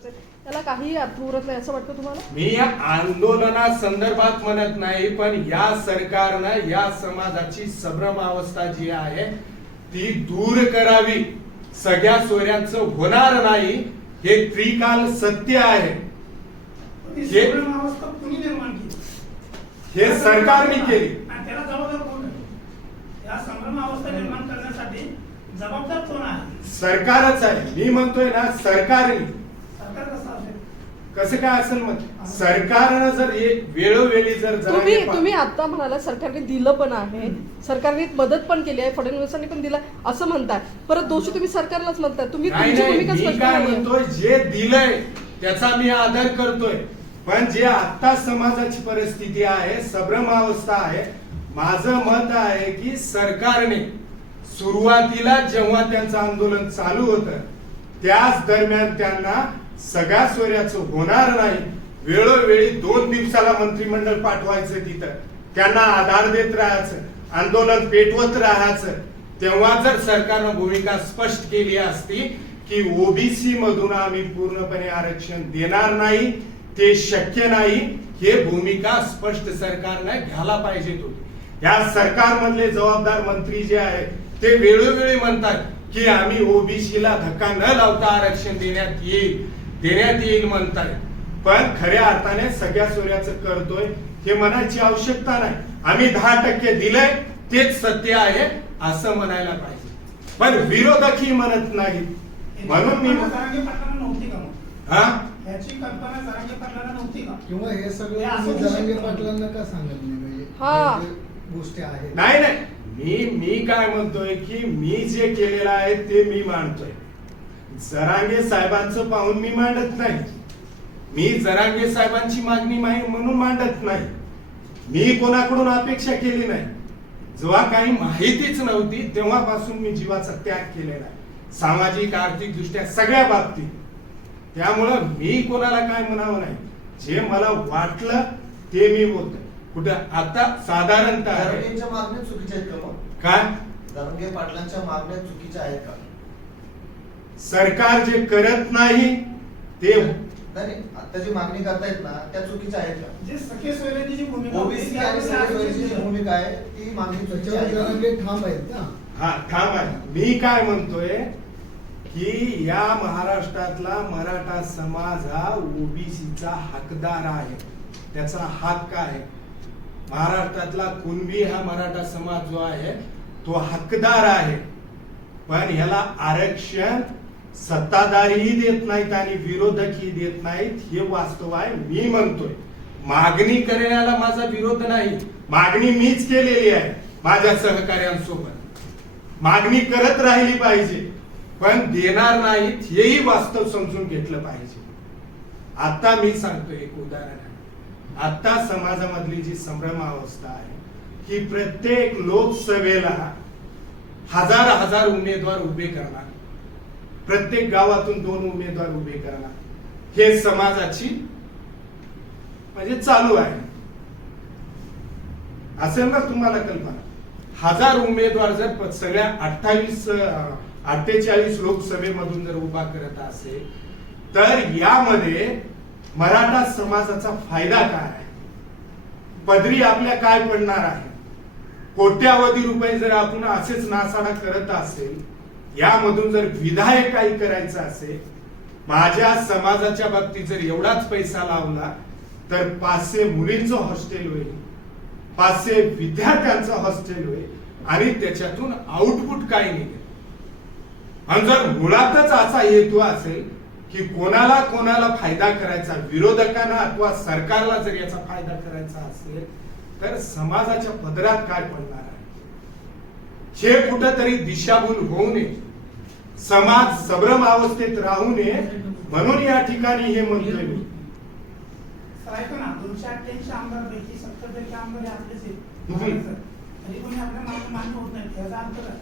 असेल, त्याला काही अर्थ उरत नाही असं वाटतं तुम्हाला? मी या आंदोलना संदर्भात म्हणत नाही, पण या सरकारनं या समाजाची संभ्रम अवस्था जी आहे ती दूर करावी. सगळ्या सोयऱ्यांचं होणार नाही हे त्रिकाल सत्य आहे. हे अवस्था कुणी निर्माण केली? हे सरकारने केली. आणि त्याला जबाबदार कोण आहे? या संभ्रम अवस्था निर्माण करण्यासाठी जबाबदार कोण आहे? सरकारच आहे. मी म्हणतोय ना सरकारने. सरकार कसं असेल? कसं काय असेल मग? सरकारनं जर हे वेळोवेळी जर तुम्ही आता म्हणाला सरकारने दिलं पण आहे, सरकारने मदत पण केली आहे, फडणवीसांनी पण दिलं असं म्हणताय, परत दोषी तुम्ही सरकारलाच म्हणताय. तुम्ही नाही तुमची नाही, भूमिका मी स्पष्ट काय नाहीये. म्हणतोय, जे दिलंय त्याचा मी आदर करतोय, पण जे आता समाजाची परिस्थिती आहे, संभ्रम अवस्था आहे, माझं मत आहे की सरकारने सुरुवातीला जेव्हा त्यांचं आंदोलन चालू होतं त्याच दरम्यान त्यांना सगळ्या सोयऱ्याचं होणार नाही, वेळोवेळी 2 दिवसाला मंत्रिमंडळ पाठवायचं, तिथं त्यांना आधार देत राहायचं, आंदोलन पेटवत राहायचं. तेव्हा जर सरकारनं भूमिका स्पष्ट केली असती की ओबीसी मधून आम्ही पूर्णपणे आरक्षण देणार नाही, ते शक्य नाही, हे भूमिका स्पष्ट सरकारने घ्यायला पाहिजे होती. या सरकारमधले जबाबदार मंत्री जे आहेत ते वेळोवेळी म्हणतात की आम्ही ओबीसीला धक्का न लावता आरक्षण देण्यात येईल म्हणताय, पण खऱ्या अर्थाने सगळ्या सोयऱ्याचं करतोय हे म्हणायची आवश्यकता नाही. आम्ही 10% दिलंय तेच सत्य आहे असं म्हणायला पाहिजे, पण विरोधकही म्हणत नाहीत. म्हणून मी जरांगे पाटलांना नव्हती का मग? हा याची कल्पना जरांगे पाटलांना नव्हती का? किंवा हे हे सगळं असं जरांगे दिसतं. पाटलांना का सांगत नाही? म्हणजे हा. हे जे गोष्टी आहेत नाही नाही, मी काय म्हणतोय की मी जे केलेलं आहे ते मी मांडतोय. जरांगे साहेबांचं पाहून मी मांडत नाही. मी जरांगे साहेबांची मागणी म्हणून मांडत नाही. मी कोणाकडून अपेक्षा केली नाही. जेव्हा काही माहितीच नव्हती तेव्हापासून मी जीवाचा त्याग केलेला आहे, सामाजिक आर्थिक दृष्ट्या सगळ्या बाबतीत. त्यामुळं मी कोणाला काय म्हणावं नाही, जे मला वाटलं ते मी बोलतोय. कुठं आता साधारणतः जरांगेंच्या मागण्या चुकीच्या आहेत का मग? काय जरांगे पाटलांच्या मागण्या चुकीच्या आहेत का? सरकार जे करत नाही ते नाही, आता जी मागणी करतायत ना त्या चुकीच्या आहेत का? जे सखे सोयऱ्यांची जी भूमिका होती, ओबीसी त्यावेळी आणि सगळ्यांची जी आरक्षण भूमिका आहे ती मागणी चुकीची त्याच्यावर आहे का? जरांगे ठाम आहेत ना. हा थांब आहे. मी काय म्हणतोय की या महाराष्ट्रातला मराठा समाज हा ओबीसीचा हकदार आहे, त्याचा हक्क आहे. महाराष्ट्रातला कुणबी हा मराठा समाज जो आहे तो हकदार आहे, पण ह्याला आरक्षण सत्ताधारीही देत नाहीत आणि विरोधकही देत नाहीत, हे वास्तव आहे. मी म्हणतोय मागणी करण्याला माझा विरोध नाही, मागणी मीच केलेली आहे माझ्या सहकार्यांसोबत. मागणी करत राहिली पाहिजे, पण देणार नाहीत हेही वास्तव समजून घेतलं पाहिजे. आता मी सांगतो एक उदाहरण आहे. आता समाजामधली जी संभ्रम अवस्था आहे की प्रत्येक लोकसभेला हजार उमेदवार उभे करणार, प्रत्येक गावातून 2 उमेदवार उभे करणार, हे समाजाची म्हणजे चालू आहे. असेल ना तुम्हाला कल्पना? 1000 उमेदवार जर सगळ्या 48 लोकसभेमधून जर उभा करत असेल तर यामध्ये मराठा समाजाचा फायदा काय आहे? पदरी आपल्या काय पडणार आहे? कोट्यावधी रुपये जर आपण असेच नासाडा करत असेल, यामधून जर विधायक काही करायचं असेल, माझ्या समाजाच्या बाबतीत जर एवढाच पैसा लावला तर 500 मुलींचं हॉस्टेल होईल, 500 विद्यार्थ्यांचं हॉस्टेल होईल आणि त्याच्यातून आउटपुट काय निघेल. आणि जर मुळातच असा हेतू असेल की कोणाला फायदा करायचा, विरोधकांना अथवा सरकारला जर याचा फायदा करायचा असेल तर समाजाच्या पदरात काय पडणार आहे हे कुठंतरी दिशाभूल होऊ नये, समाज संभ्रम अवस्थेत राहू नये, म्हणून या ठिकाणी हे म्हणतोय मी. सर ऐका ना, 288 आमदारपैकी 70% आमदार हे आपलेच आहेत. तरी कोणी आपल्या मागण्या मान्य होत नाही, याचा अर्थ काय?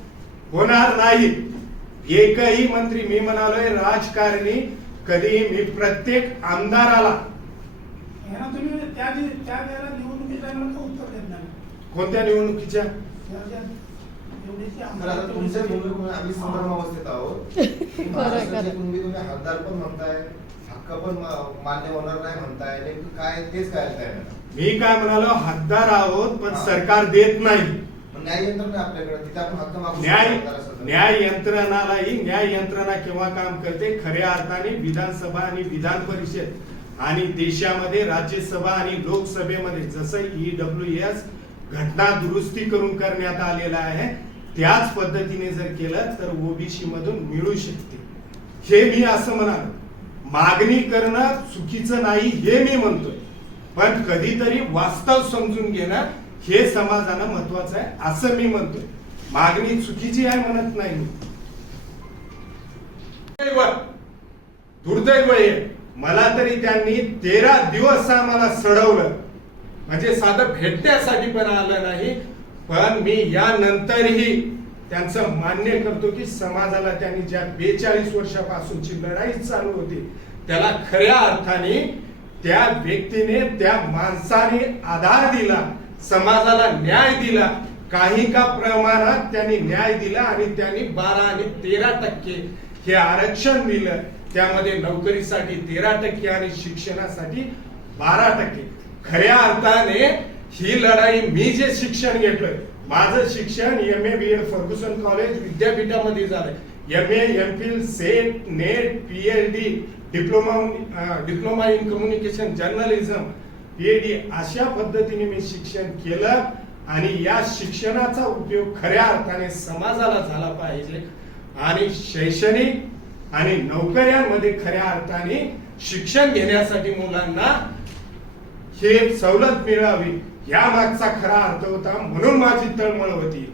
होणार नाही. एकही मंत्री, मी म्हणालोय राजकारणी, कधी मी प्रत्येक आमदाराला ह्यांना तुम्ही त्या वेळेला निवडणुकीच्या टायमाला का उत्तर देत नाही? कोणत्या निवडणुकीच्या एवढीची तर आमदार आता तुमच्या भूमिकेमुळे आम्ही संभ्रम अवस्थेत आहोत. महाराष्ट्राचे कुणबी तुम्ही हकदार पण म्हणताय, हक्क पण मान्य होणार नाही म्हणताय, नेमकं काय तेच काय तयार आहे. मी काय म्हणालो, हकदार आहोत पण हा. सरकार देत नाही. पण न्याय यंत्रणा आपल्याकडे, तिथे आपण हक्क मागू न्याय शकतो असं तर. न्याय यंत्रणालाही न्याय यंत्रणा केव्हा काम करते, खऱ्या अर्थाने विधानसभा आणि विधान परिषद आणि देशामध्ये राज्यसभा आणि लोकसभेमध्ये जसं EWS घटना दुरुस्ती करून करण्यात आलेला आहे, त्याच पद्धतीने जर केलं तर ओबीसी मधून मिळू शकते. हे मी असं म्हणालो. मागणी करणं चुकीचं नाही हे मी म्हणतोय, पण कधीतरी वास्तव समजून घेणं हे समाजाला महत्वाचं आहे असं मी म्हणतोय. मागणी चुकीची आहे म्हणत नाही मी. दुर्दैव आहे, मला तरी त्यांनी 13 दिवस आम्हाला सडवलं, म्हणजे साधं भेटण्यासाठी पण आलं नाही. पण मी यानंतरही त्यांचं मान्य करतो की समाजाला त्यांनी ज्या 42 वर्षापासूनची लढाई चालू होती त्याला खऱ्या अर्थाने त्या व्यक्तीने, त्या माणसाने आधार दिला, समाजाला न्याय दिला. काही का प्रमाणात त्यांनी न्याय दिला आणि त्यांनी 12 आणि 13% हे आरक्षण दिलं. त्यामध्ये नोकरीसाठी 13% आणि शिक्षणासाठी 12%. खऱ्या अर्थाने ही लढाई, मी जे शिक्षण घेतलंय, माझं शिक्षण MA BEd फर्ग्युसन कॉलेज विद्यापीठामध्ये झालंय. MA MPhil set net PhD diploma in communication journalism PhD अशा पद्धतीने मी शिक्षण केलं आणि या शिक्षणाचा उपयोग खऱ्या अर्थाने समाजाला झाला पाहिजे. आणि शैक्षणिक आणि नोकऱ्यांमध्ये खऱ्या अर्थाने शिक्षण घेण्यासाठी मुलांना हे सवलत मिळावी, या मागचा खरा अर्थ होता. म्हणून माझी तळमळ होती,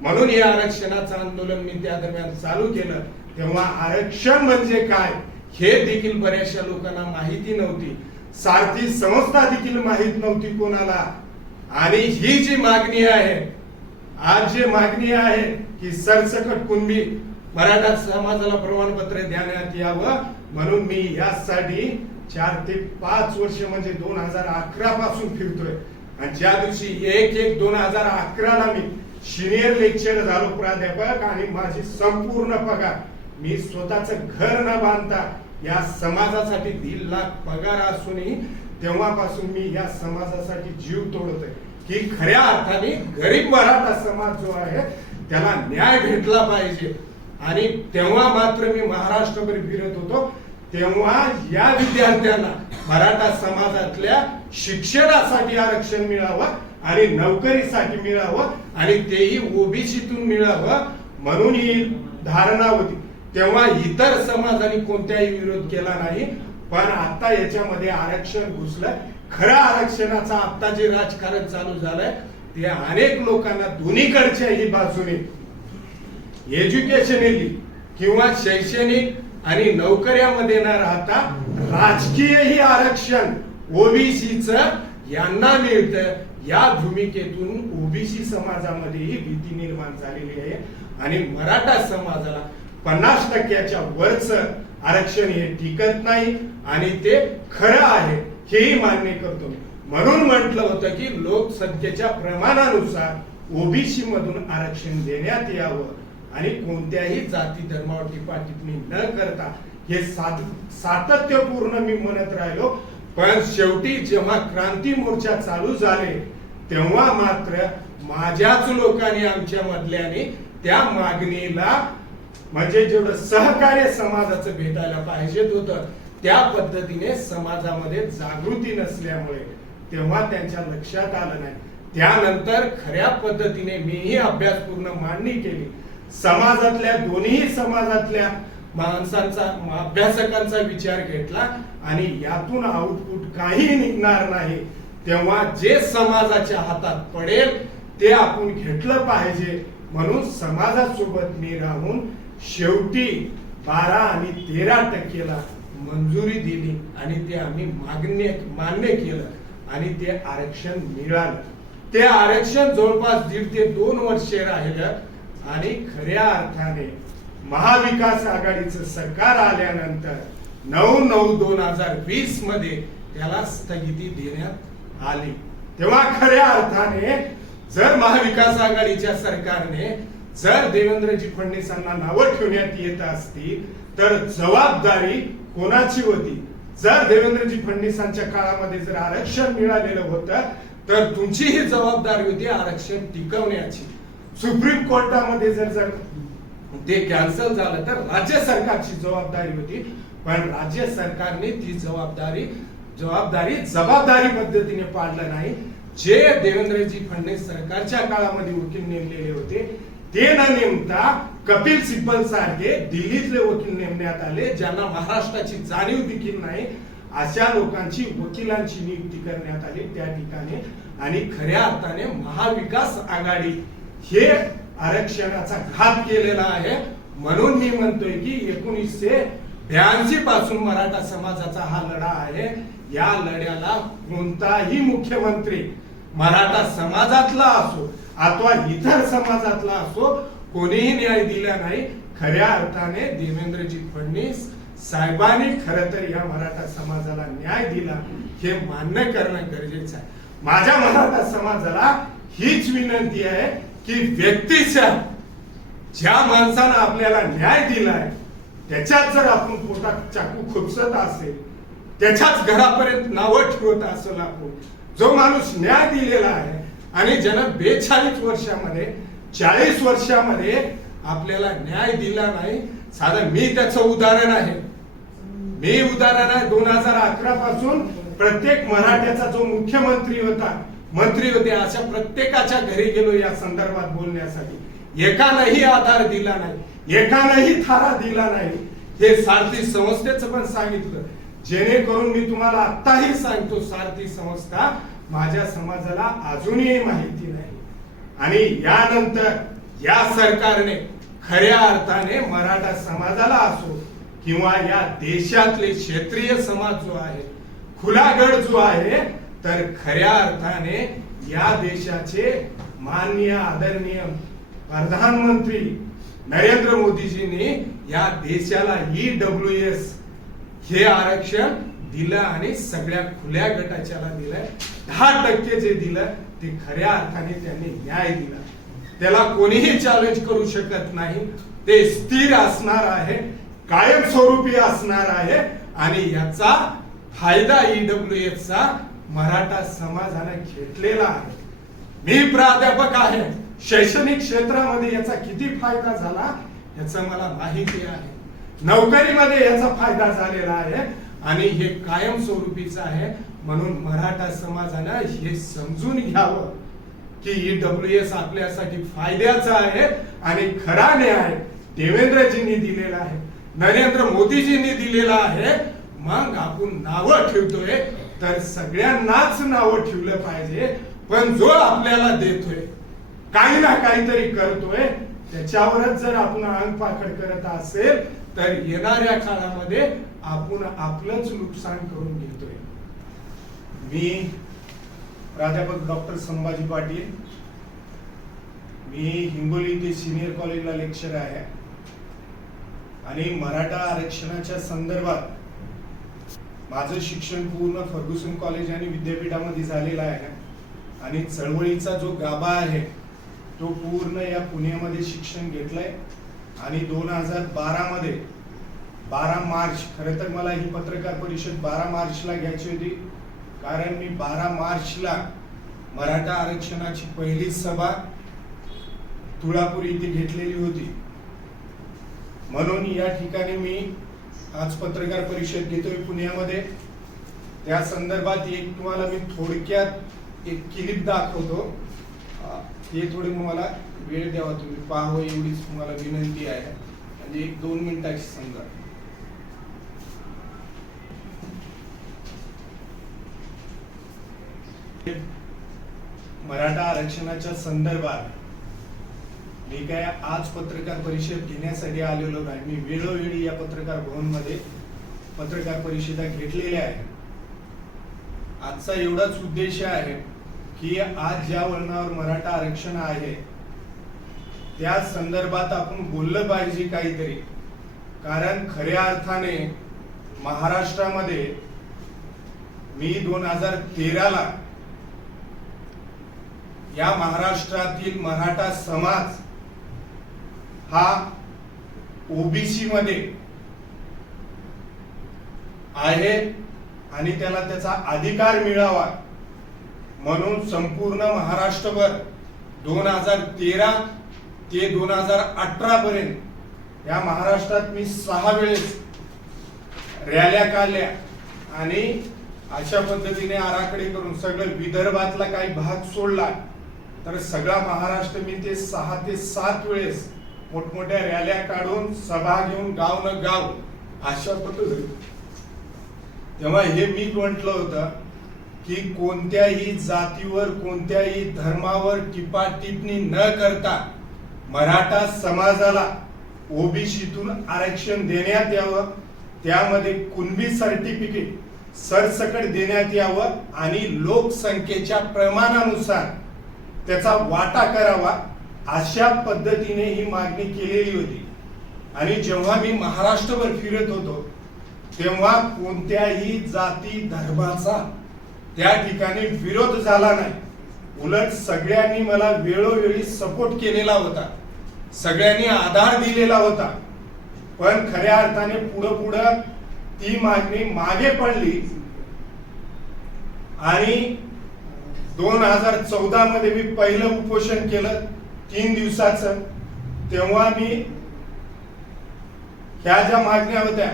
म्हणून हे आरक्षणाचं आंदोलन मी त्या दरम्यान चालू केलं. तेव्हा आरक्षण म्हणजे काय हे देखील बऱ्याचशा लोकांना माहिती नव्हती. सारथी संस्था देखील माहित नव्हती कोणाला. आणि ही जी मागणी आहे, आज जी मागणी आहे की सरसकट कुणबी मराठा समाजाला प्रमाणपत्र देण्यात यावं, म्हणून मी यासाठी 4 ते 5 वर्ष म्हणजे 2011 पासून फिरतोय. आणि ज्या दिवशी 1/1/2011 मी सिनियर लेक्चर झालो प्राध्यापक आणि माझी संपूर्ण पगार, मी स्वतःचं घर न बांधता या समाजासाठी 1.5 लाख पगार असूनही तेव्हापासून मी या समाजासाठी जीव तोडतोय की खऱ्या अर्थाने गरीब मराठा समाज जो आहे त्याला न्याय भेटला पाहिजे. आणि तेव्हा मात्र मी महाराष्ट्रभर फिरत होतो. तेव्हा या विद्यार्थ्यांना मराठा समाजातल्या शिक्षणासाठी आरक्षण मिळावं आणि नोकरीसाठी मिळावं आणि तेही ओबीसीतून मिळावं म्हणून ही धारणा होती. तेव्हा इतर समाजाने कोणत्याही विरोध केला नाही. पण आता याच्यामध्ये आरक्षण घुसलं. खरं आरक्षणाचा आता जे राजकारण चालू झालंय ते अनेक लोकांना दोन्हीकडच्याही बाजूने एज्युकेशनली किंवा शैक्षणिक आणि नोकऱ्यामध्ये न राहता राजकीयही आरक्षण ओबीसीचं यांना मिळतं. या भूमिकेतून ओबीसी समाजामध्येही भीती निर्माण झालेली आहे आणि मराठा समाजाला 50%च्या वरचं आरक्षण हे टिकत नाही आणि ते खरं आहे हेही मान्य करतो. म्हणून म्हटलं होतं की लोकसंख्येच्या प्रमाणानुसार ओबीसी मधून आरक्षण देण्यात यावं आणि कोणत्याही जाती धर्मावर टिप्पणी न करता हे सातत्यपूर्ण मी म्हणत राहिलो. पण शेवटी जेव्हा क्रांती मोर्चा चालू झाले तेव्हा मात्र माझ्याच लोकांनी आमच्या मधल्याने त्या मागणीला म्हणजे जेवढं सहकार्य समाजाचं भेटायला पाहिजे होतं त्या पद्धतीने समाजामध्ये जागृती नसल्यामुळे तेव्हा त्यांच्या लक्षात आलं नाही. त्यानंतर खऱ्या पद्धतीने मीही अभ्यासपूर्ण मांडणी केली. समाजातल्या दोन्ही समाजातल्या माणसांचा अभ्यासकांचा विचार घेतला आणि यातून आउटपुट काही निघणार नाही. तेव्हा जे समाजाच्या हातात पडेल ते आपण घेतलं पाहिजे. म्हणून समाजासोबत मी राहून शेवटी 12 आणि 13%ला मंजुरी दिली आणि ते आम्ही मान्य केलं आणि ते आरक्षण मिळालं. ते आरक्षण जवळपास 1.5 ते 2 वर्षे राहिलं आणि खऱ्या अर्थाने महाविकास आघाडीचं सरकार आल्यानंतर 9/9/2020 मध्ये त्याला स्थगिती देण्यात आली. तेव्हा खऱ्या अर्थाने जर महाविकास आघाडीच्या सरकारने जर देवेंद्रजी फडणवीसांना नावं ठेवण्यात येत असतील तर जबाबदारी कोणाची होती? जर देवेंद्रजी फडणवीसांच्या काळामध्ये जर आरक्षण मिळालेलं होतं तर तुमची ही जबाबदारी होती आरक्षण टिकवण्याची. सुप्रीम कोर्टामध्ये जर ते कॅन्सल झालं तर राज्य सरकारची जबाबदारी होती, पण राज्य सरकारने ती जबाबदारी पद्धतीने पाळलं नाही. जे देवेंद्रजी फडणवीस सरकारच्या काळामध्ये वकील नेमलेले होते ते न नेमता कपिल सिब्बल सारखे दिल्लीतले वकील नेमण्यात आले, ज्यांना महाराष्ट्राची जाणीव देखील नाही, अशा लोकांची वकिलांची नियुक्ती करण्यात आली त्या ठिकाणी. आणि खऱ्या अर्थाने महाविकास आघाडी हे आरक्षणाचा घात केलेला आहे. म्हणून मी म्हणतोय की 1982 पासून मराठा समाजाचा हा लढा आहे. या लढ्याला कोणताही मुख्यमंत्री मराठा समाजातला असो अथवा इतर समाजातला असो कोणीही न्याय दिला नाही. खऱ्या अर्थाने देवेंद्रजी फडणवीस साहेबांनी खरं तर या मराठा समाजाला न्याय दिला हे मान्य करणं गरजेचं आहे. माझ्या मराठा समाजाला हीच विनंती आहे की व्यक्तीच्या ज्या माणसानं आपल्याला न्याय दिलाय त्याच्यात जर आपण पोटात चाकू खुपसत असेल, त्याच्याच घरापर्यंत नावं ठेवत असेल, आपण जो माणूस न्याय दिलेला आहे आणि ज्यानं 42 वर्षामध्ये 40 वर्षामध्ये आपल्याला न्याय दिला नाही. साधं मी त्याचं उदाहरण आहे. 2011 पासून प्रत्येक मराठ्याचा जो मुख्यमंत्री होता, मंत्री होते, अशा प्रत्येकाच्या घरी गेलो या संदर्भात बोलण्यासाठी. एकानंही आधार दिला नाही, एकानंही थारा दिला नाही. हे सारथी संस्थेचं पण सांगितलं, जेणेकरून मी तुम्हाला आत्ताही सांगतो सारथी संस्था माझ्या समाजाला अजूनही माहिती नाही. आणि यानंतर या सरकारने खऱ्या अर्थाने मराठा समाजाला असो किंवा या देशातले क्षेत्रीय समाज जो आहे, खुला गड जो आहे, तर खऱ्या अर्थाने या देशाचे माननीय आदरणीय प्रधानमंत्री नरेंद्र मोदीजींनी या देशाला EWS हे आरक्षण दिलं आणि सगळ्या खुल्या गटाच्याला दिलंय. 10% जे दिलं ते खऱ्या अर्थाने त्यांनी न्याय दिला. त्याला कोणीही चॅलेंज करू शकत नाही. ते स्थिर असणार आहे, कायमस्वरूपी असणार आहे आणि याचा फायदा EWS चा मराठा समाजाने घेतलेला आहे. मी प्राध्यापक आहे, शैक्षणिक क्षेत्रामध्ये याचा किती फायदा झाला याचा मला माहिती आहे. नोकरीमध्ये याचा फायदा झालेला आहे आणि हे कायमस्वरूपीच आहे. म्हणून मराठा समाजानं हे समजून घ्यावं की EWS आपल्यासाठी फायद्याचा आहे आणि खरा न्याय देवेंद्रजींनी दिलेला आहे, नरेंद्र मोदीजींनी दिलेला आहे. मग आपण नावं ठेवतोय तर सगळ्यांनाच नावं ठेवलं पाहिजे, पण जो आपल्याला देतोय, काही ना काहीतरी करतोय, त्याच्यावरच जर आपण अंगपाखड करत असेल तर येणाऱ्या काळामध्ये आपण आपलंच नुकसान करून घेतोय. मी प्राध्यापक डॉक्टर संभाजी पाटील, मी हिंगोली ते सिनियर कॉलेजला लेक्चर आहे आणि मराठा आरक्षणाच्या संदर्भात माझं शिक्षण पूर्ण फर्ग्युसन कॉलेज आणि विद्यापीठामध्ये झालेलं आहे आणि चळवळीचा जो गाभा आहे तो पूर्ण या पुण्यामध्ये शिक्षण घेतलंय. आणि 2012 मध्ये 12 मार्च, खरं तर मला ही पत्रकार परिषद 12 मार्चला घ्यायची होती, कारण मी 12 मार्चला मराठा आरक्षणाची पहिली सभा तुळापूर इथे घेतलेली होती. म्हणून या ठिकाणी मी आज पत्रकार परिषद घेतोय पुण्यामध्ये. त्या संदर्भात एक तुम्हाला मी थोडक्यात एक क्लिप दाखवतो. ते थोडी मला वेळ द्यावा, तुम्ही पाहावं एवढीच तुम्हाला विनंती आहे. म्हणजे 1-2 मिनिटाची समजा. मराठा आरक्षणाच्या संदर्भात मी काय आज पत्रकार परिषद घेण्यासाठी आलेलो नाही. मी वेळोवेळी या पत्रकार भवन मध्ये पत्रकार परिषदा घेतलेल्या आहेत. आजचा एवढाच उद्देश आहे की आज ज्या वळणावर मराठा आरक्षण आहे त्या संदर्भात आपण बोललं पाहिजे काहीतरी. कारण खऱ्या अर्थाने महाराष्ट्रामध्ये मी 2013ला या महाराष्ट्रातील मराठा समाज हा ओबीसी मध्ये आहे आणि त्याला त्याचा अधिकार मिळावा म्हणून संपूर्ण महाराष्ट्रभर 2013 ते 2018 पर्यंत या महाराष्ट्रात मी 6 वेळेस रॅल्या काढल्या आणि अशा पद्धतीने आराखडे करून सगळं विदर्भातला काही भाग सोडला तर सगळा महाराष्ट्र मी ते 6 ते 7 वेळेस मोठमोठ्या रॅल्या काढून सभा घेऊन गाव न गाव अशा पद्धतीने तेव्हा हे मी म्हटलं होतं की कोणत्याही जातीवर कोणत्याही धर्मावर टिपा टिप्पणी न करता मराठा समाजाला ओबीसीतून आरक्षण देण्यात यावं, त्यामध्ये कुणबी सर्टिफिकेट सरसकट देण्यात यावं आणि लोकसंख्येच्या प्रमाणानुसार त्याचा वाटा करावा अशा पद्धतीने ही मागणी केलेली होती। आणि जेव्हा मी महाराष्ट्रभर फिरत होतो तेव्हा कोणत्याही जाती धर्माचा त्या ठिकाणी विरोध झाला नाही, उलट सगळ्यांनी मला वेळोवेळी सपोर्ट केलेला होता, सगळ्यांनी आधार दिलेला होता। पण खऱ्या अर्थाने पुढं ती मागणी मागे पडली आणि 2014 मध्ये मी पहिलं उपोषण केलं 3 दिवसाचं। तेव्हा मी ह्या ज्या मागण्या होत्या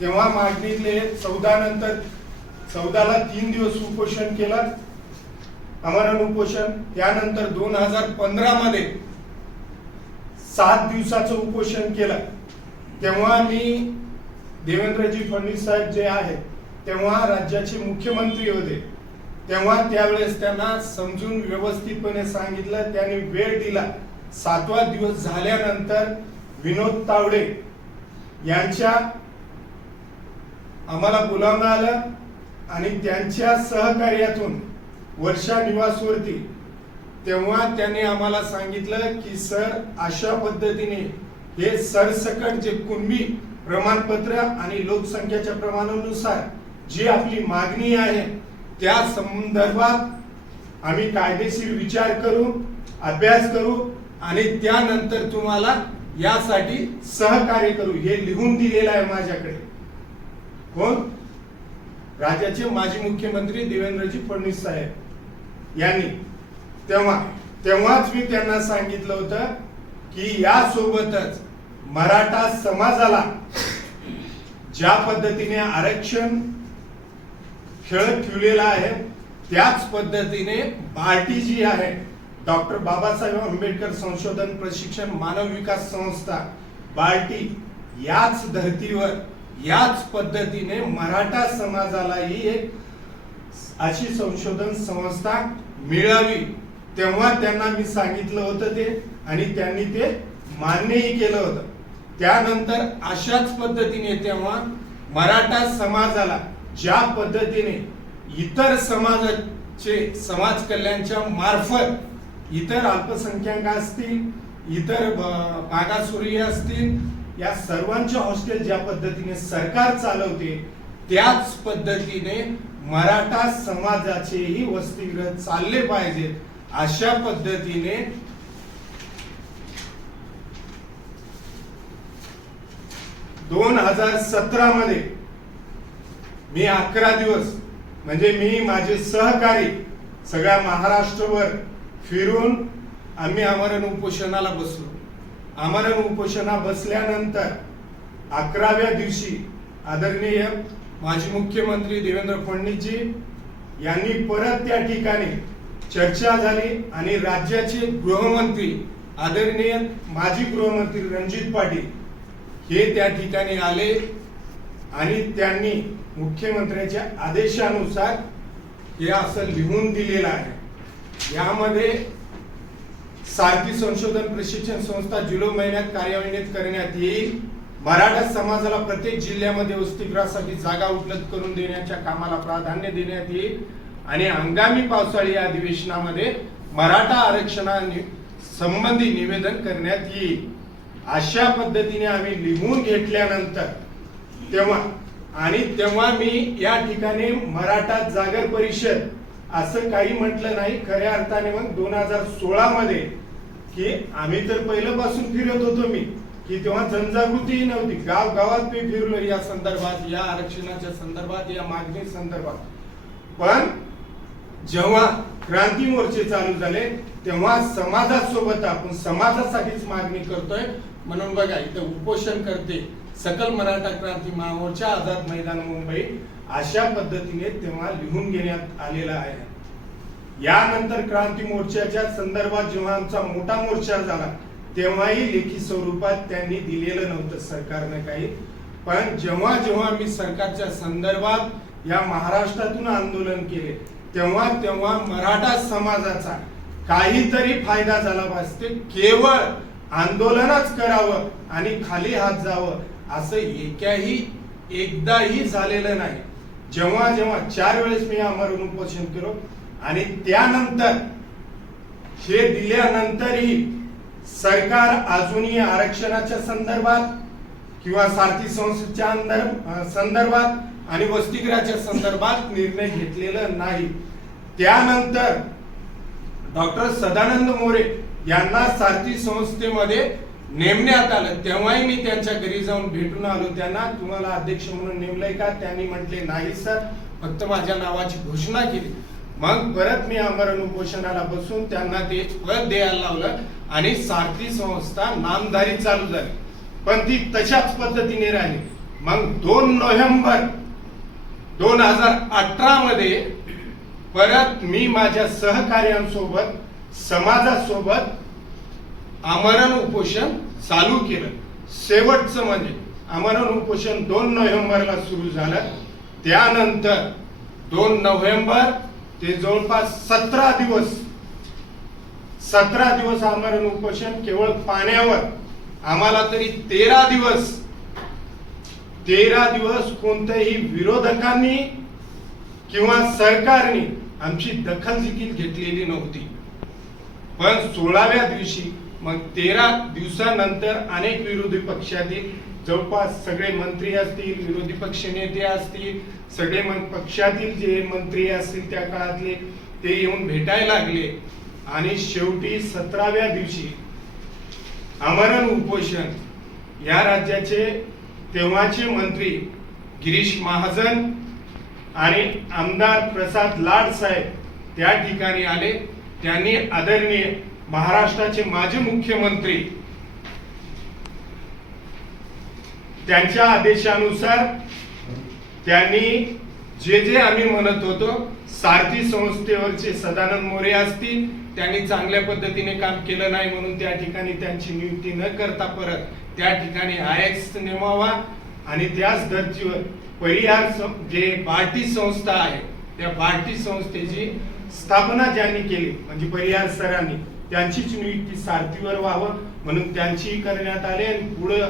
तेव्हा मागणीतले 14 नंतर 14ला 3 दिवस उपोषण केलं, आमरण उपोषण। त्यानंतर 2015 मध्ये 7 दिवसाचं उपोषण केलं। तेव्हा मी देवेंद्रजी फडणवीस साहेब जे आहेत तेव्हा राज्याचे मुख्यमंत्री होते, तेव्हा त्यावेळेस त्यांना समजून व्यवस्थितपणे सांगितलं, त्यांनी वेळ दिला। 7वा दिवस झाल्यानंतर विनोद तावडे यांच्या आम्हाला बोलावणं आलं आणि त्यांच्या सहकार्यातून वर्षा निवासवरती तेव्हा त्यांनी आम्हाला सांगितलं की सर अशा पद्धतीने हे सरसकट जे कुणबी प्रमाणपत्र आणि लोकसंख्येच्या प्रमाणानुसार जी आपली मागणी आहे त्या संदर्भात आम्ही कायदेशीर विचार करू, अभ्यास करू आणि त्यानंतर तुम्हाला यासाठी सहकार्य करू, हे लिहून दिलेलं आहे माझ्याकडे। कोण? राज्याचे माजी मुख्यमंत्री देवेंद्रजी फडणवीस साहेब यांनी। तेव्हाच मी त्यांना सांगितलं होतं की यासोबतच मराठा समाजाला ज्या पद्धतीने आरक्षण खेळत ठेवलेला आहे त्याच पद्धतीने बार्टी जी आहे, डॉक्टर बाबासाहेब आंबेडकर संशोधन प्रशिक्षण मानव विकास संस्था बार्टी, याच धर्तीवर याच पद्धतीने मराठा समाजालाही एक अशी संशोधन संस्था मिळावी। तेव्हा त्यांना मी सांगितलं होतं ते आणि त्यांनी ते मान्यही केलं होतं। त्यानंतर अशाच पद्धतीने तेव्हा मराठा समाजाला ज्या पद्धतीने इतर समाजाचे समाज कल्याणच्या मार्फत इतर अल्पसंख्याक असतील, इतर मागासवर्गीय असतील, या सर्वांचे हॉस्टेल ज्या पद्धतीने सरकार चालवते त्याच पद्धतीने मराठा समाजाचेही वसतिगृह चालले पाहिजेत अशा पद्धतीने 2017 मध्ये मी 11 दिवस म्हणजे मी माझे सहकारी सगळ्या महाराष्ट्रभर फिरून आम्ही आमरण उपोषणाला बसलो। आमरण उपोषणा बसल्यानंतर 11व्या दिवशी आदरणीय माजी मुख्यमंत्री देवेंद्र फडणवीसजी यांनी परत त्या ठिकाणी चर्चा झाली आणि राज्याचे गृहमंत्री आदरणीय माजी गृहमंत्री रणजित पाटील हे त्या ठिकाणी आले आणि त्यांनी मुख्यमंत्र्यांच्या आदेशानुसार हे असं लिहून दिलेलं आहे। यामध्ये सारथी संशोधन प्रशिक्षण संस्था जुलै महिन्यात कार्यान्वित करण्यात येईल। मराठा समाजाला प्रत्येक जिल्ह्यामध्ये वसतिगृहासाठी जागा उपलब्ध करून देण्याच्या कामाला प्राधान्य देण्यात येईल आणि आगामी पावसाळी अधिवेशनामध्ये मराठा आरक्षणाने संबंधी निवेदन करण्यात येईल। अशा पद्धतीने आम्ही लिहून घेतल्यानंतर तेव्हा मी या ठिकाणी मराठा जागर परिषद असं काही म्हटलं नाही। खऱ्या अर्थाने मग 2016 मध्ये की आम्ही तर पहिल्यापासून फिरत होतो मी की तेव्हा जनजागृतीही नव्हती. गावात मी फिरलो या संदर्भात, या आरक्षणाच्या संदर्भात, या मागणी संदर्भात. पण जेव्हा क्रांती मोर्चे चालू झाले तेव्हा समाजासोबत आपण समाजासाठीच मागणी करतोय. म्हणून बघा इथं उपोषण करते सकल मराठा क्रांती महामोर्चा, आझाद मैदान मुंबई, अशा पद्धतीने तेव्हा लिहून घेण्यात आलेला आहे. यानंतर क्रांती मोर्चाच्या संदर्भात जेव्हा आमचा मोठा मोर्चा झाला तेव्हाही लेखी स्वरूपात त्यांनी दिलेलं नव्हतं सरकारनं काही. पण जेव्हा जेव्हा मी सरकारच्या संदर्भात या महाराष्ट्रातून आंदोलन केले तेव्हा मराठा समाजाचा काहीतरी फायदा झाला पाहिजे. केवळ आंदोलनच करावं आणि खाली हात जावं असं एकदाही झालेलं नाही. जेव्हा जेव्हा 4 वेळेस मी आमरण उपोषण केलो आणि त्यानंतर हे दिल्यानंतरही सरकार अजूनही आरक्षणाच्या संदर्भात किंवा सारथी संस्थेच्या संदर्भात आणि वसतिगृहाच्या संदर्भात निर्णय घेतलेला नाही. त्यानंतर डॉक्टर सदानंद मोरे यांना सारथी संस्थेमध्ये नेमण्यात आलं. तेव्हाही मी त्यांच्या घरी जाऊन भेटून आलो. त्यांना तुम्हाला अध्यक्ष म्हणून नेमलंय का? त्यांनी म्हटले नाही सर, फक्त माझ्या नावाची घोषणा केली. मग परत मी आमरण उपोषणाला बसून त्यांना ते पद द्यायला लावलं आणि सारथी संस्था नामधारी चालू झाली. पण ती तशाच पद्धतीने राहिली. मग 2 नोव्हेंबर 2018 मध्ये परत मी माझ्या सहकार्यांसोबत समाजासोबत आमरण उपोषण चालू केलं. शेवटचं म्हणजे आमरण उपोषण 2 नोव्हेंबरला सुरू झालं. त्यानंतर 2 नोव्हेंबर ते जवळपास 17 दिवस आमरण उपोषण केवळ पाण्यावर. आम्हाला तरी 13 दिवस कोणत्याही विरोधकांनी किंवा सरकारने आमची दखल देखील घेतलेली नव्हती. पण 16व्या दिवशी मग 13 दिवसानंतर अनेक विरोधी पक्षातील जवळपास सगळे मंत्री असतील, विरोधी पक्ष नेते असतील, सगळे पक्षातील जे मंत्री असतील त्या काळातले ते येऊन भेटायला लागले. आणि शेवटी 17व्या दिवशी आमरण उपोषण या राज्याचे तेव्हाचे मंत्री गिरीश महाजन आणि आमदार प्रसाद लाड साहेब त्या ठिकाणी आले. त्यांनी आदरणीय महाराष्ट्राचे माजी मुख्यमंत्री त्यांच्या आदेशानुसार त्यांनी जे आम्ही म्हणत होतो सारथी संस्थेवरचे सदानंद मोरे असतील, त्यांनी चांगल्या पद्धतीने काम केलं नाही म्हणून त्या ठिकाणी त्यांची नियुक्ती न करता परत त्या ठिकाणी आयएक्स नेमावा आणि त्याच धर्तीवर परिहार जे बार्टी संस्था आहे त्या बार्टी संस्थेची स्थापना ज्यांनी केली म्हणजे परिहार सरांनी, त्यांचीच नियुक्ती सारथीवर व्हावं म्हणून त्यांचीही करण्यात आली. आणि पुढे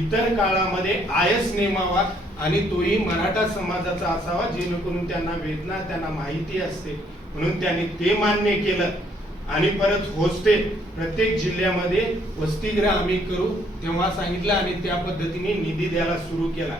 इतर काळामध्ये आयएस नेमावा आणि तोही मराठा समाजाचा असावा जेणेकरून त्यांना वेदना त्यांना माहिती असते म्हणून त्यांनी ते मान्य केलं. आणि परत हॉस्टेल प्रत्येक जिल्ह्यामध्ये वसतिगृह आम्ही करू तेव्हा सांगितलं आणि त्या पद्धतीने निधी द्यायला सुरू केला.